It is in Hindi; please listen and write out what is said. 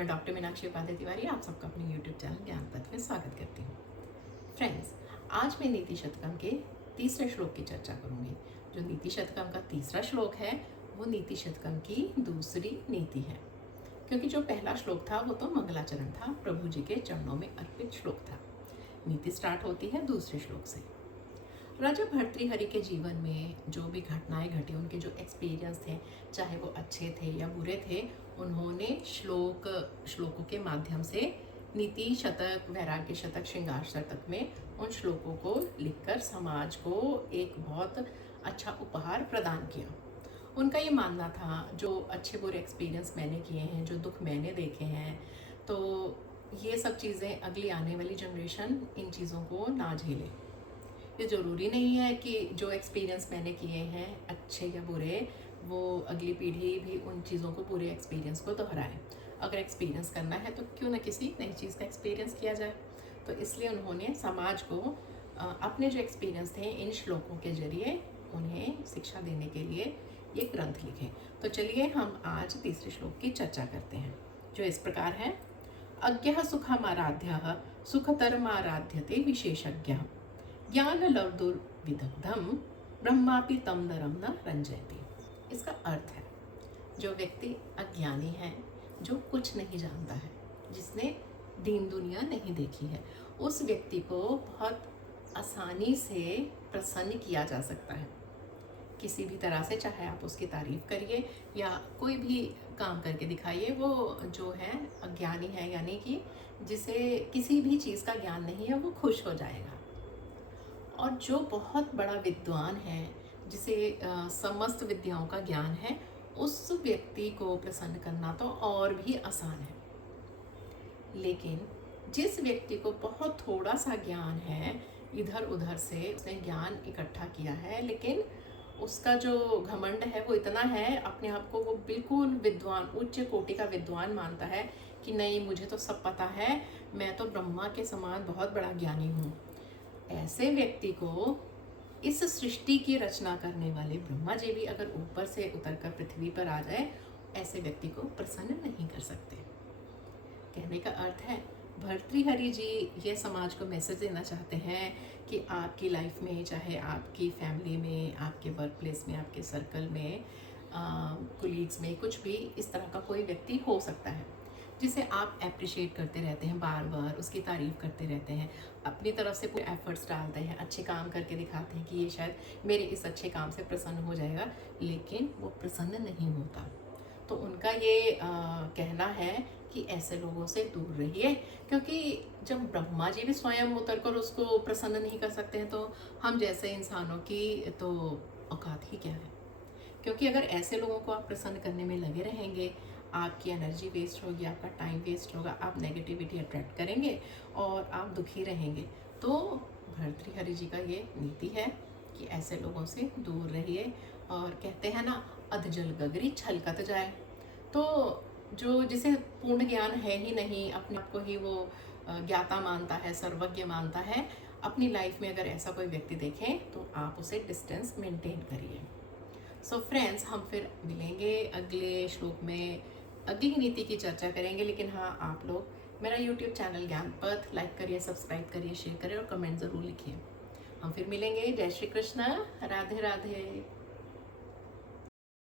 मैं डॉक्टर मीनाक्षी उपाध्याय तिवारी आप सबका अपने यूट्यूब चैनल ज्ञान पथ में स्वागत करती हूँ। फ्रेंड्स, आज मैं नीति शतकम के तीसरे श्लोक की चर्चा करूँगी। जो नीति शतकम का तीसरा श्लोक है वो नीति शतकम की दूसरी नीति है, क्योंकि जो पहला श्लोक था वो तो मंगलाचरण था, प्रभु जी के चरणों में अर्पित श्लोक था। नीति स्टार्ट होती है दूसरे श्लोक से। राजा भर्तृहरि के जीवन में जो भी घटनाएं घटी, उनके जो एक्सपीरियंस थे, चाहे वो अच्छे थे या बुरे थे, उन्होंने श्लोकों के माध्यम से नीति शतक, वैराग्य शतक, श्रृंगार शतक में उन श्लोकों को लिखकर समाज को एक बहुत अच्छा उपहार प्रदान किया। उनका ये मानना था, जो अच्छे बुरे एक्सपीरियंस मैंने किए हैं, जो दुख मैंने देखे हैं, तो ये सब चीज़ें अगली आने वाली जनरेशन इन चीज़ों को ना झेले। ये ज़रूरी नहीं है कि जो एक्सपीरियंस मैंने किए हैं अच्छे या बुरे, वो अगली पीढ़ी भी उन चीज़ों को, बुरे एक्सपीरियंस को दोहराए। अगर एक्सपीरियंस करना है तो क्यों ना किसी नई चीज़ का एक्सपीरियंस किया जाए। तो इसलिए उन्होंने समाज को अपने जो एक्सपीरियंस थे इन श्लोकों के जरिए उन्हें शिक्षा देने के लिए ये ग्रंथ लिखे। तो चलिए हम आज तीसरे श्लोक की चर्चा करते हैं, जो इस प्रकार है। अज्ञः सुखमाराध्यः सुखतरमाराध्यते विशेषज्ञः ज्ञान लब्धुर्विदग्धम ब्रह्मापि तम नरम न रंजयति। इसका अर्थ है, जो व्यक्ति अज्ञानी है, जो कुछ नहीं जानता है, जिसने दीन दुनिया नहीं देखी है, उस व्यक्ति को बहुत आसानी से प्रसन्न किया जा सकता है किसी भी तरह से। चाहे आप उसकी तारीफ करिए या कोई भी काम करके दिखाइए, वो जो है अज्ञानी है, यानी कि जिसे किसी भी चीज़ का ज्ञान नहीं है, वो खुश हो जाएगा। और जो बहुत बड़ा विद्वान है, जिसे समस्त विद्याओं का ज्ञान है, उस व्यक्ति को प्रसन्न करना तो और भी आसान है। लेकिन जिस व्यक्ति को बहुत थोड़ा सा ज्ञान है, इधर उधर से उसने ज्ञान इकट्ठा किया है, लेकिन उसका जो घमंड है वो इतना है, अपने आप को वो बिल्कुल विद्वान, उच्च कोटि का विद्वान मानता है कि नहीं, मुझे तो सब पता है, मैं तो ब्रह्मा के समान बहुत बड़ा ज्ञानी हूँ। ऐसे व्यक्ति को इस सृष्टि की रचना करने वाले ब्रह्मा जी भी अगर ऊपर से उतरकर पृथ्वी पर आ जाए, ऐसे व्यक्ति को प्रसन्न नहीं कर सकते। कहने का अर्थ है, भर्तृहरि जी ये समाज को मैसेज देना चाहते हैं कि आपकी लाइफ में, चाहे आपकी फैमिली में, आपके वर्क प्लेस में, आपके सर्कल में, कुलीग्स में, कुछ भी इस तरह का कोई व्यक्ति हो सकता है जिसे आप अप्रिशिएट करते रहते हैं, बार बार उसकी तारीफ़ करते रहते हैं, अपनी तरफ से पूरे एफर्ट्स डालते हैं, अच्छे काम करके दिखाते हैं कि ये शायद मेरे इस अच्छे काम से प्रसन्न हो जाएगा, लेकिन वो प्रसन्न नहीं होता। तो उनका ये कहना है कि ऐसे लोगों से दूर रहिए, क्योंकि जब ब्रह्मा जी भी स्वयं उतरकर उसको प्रसन्न नहीं कर सकते हैं, तो हम जैसे इंसानों की तो औकात ही क्या है। क्योंकि अगर ऐसे लोगों को आप प्रसन्न करने में लगे रहेंगे, आपकी एनर्जी वेस्ट होगी, आपका टाइम वेस्ट होगा, आप नेगेटिविटी अट्रैक्ट करेंगे और आप दुखी रहेंगे। तो भर्तृहरि जी का ये नीति है कि ऐसे लोगों से दूर रहिए। और कहते हैं ना, अधजल गगरी छलकत जाए। तो जो जिसे पूर्ण ज्ञान है ही नहीं, अपने आप को ही वो ज्ञाता मानता है, सर्वज्ञ मानता है, अपनी लाइफ में अगर ऐसा कोई व्यक्ति देखें तो आप उसे डिस्टेंस मेंटेन करिए। सो फ्रेंड्स, हम फिर मिलेंगे अगले श्लोक में, अगली नीति की चर्चा करेंगे। लेकिन हाँ, आप लोग मेरा यूट्यूब चैनल ज्ञान पथ लाइक करिए, सब्सक्राइब करिए, शेयर करिए और कमेंट ज़रूर लिखिए। हम फिर मिलेंगे। जय श्री कृष्ण, राधे राधे।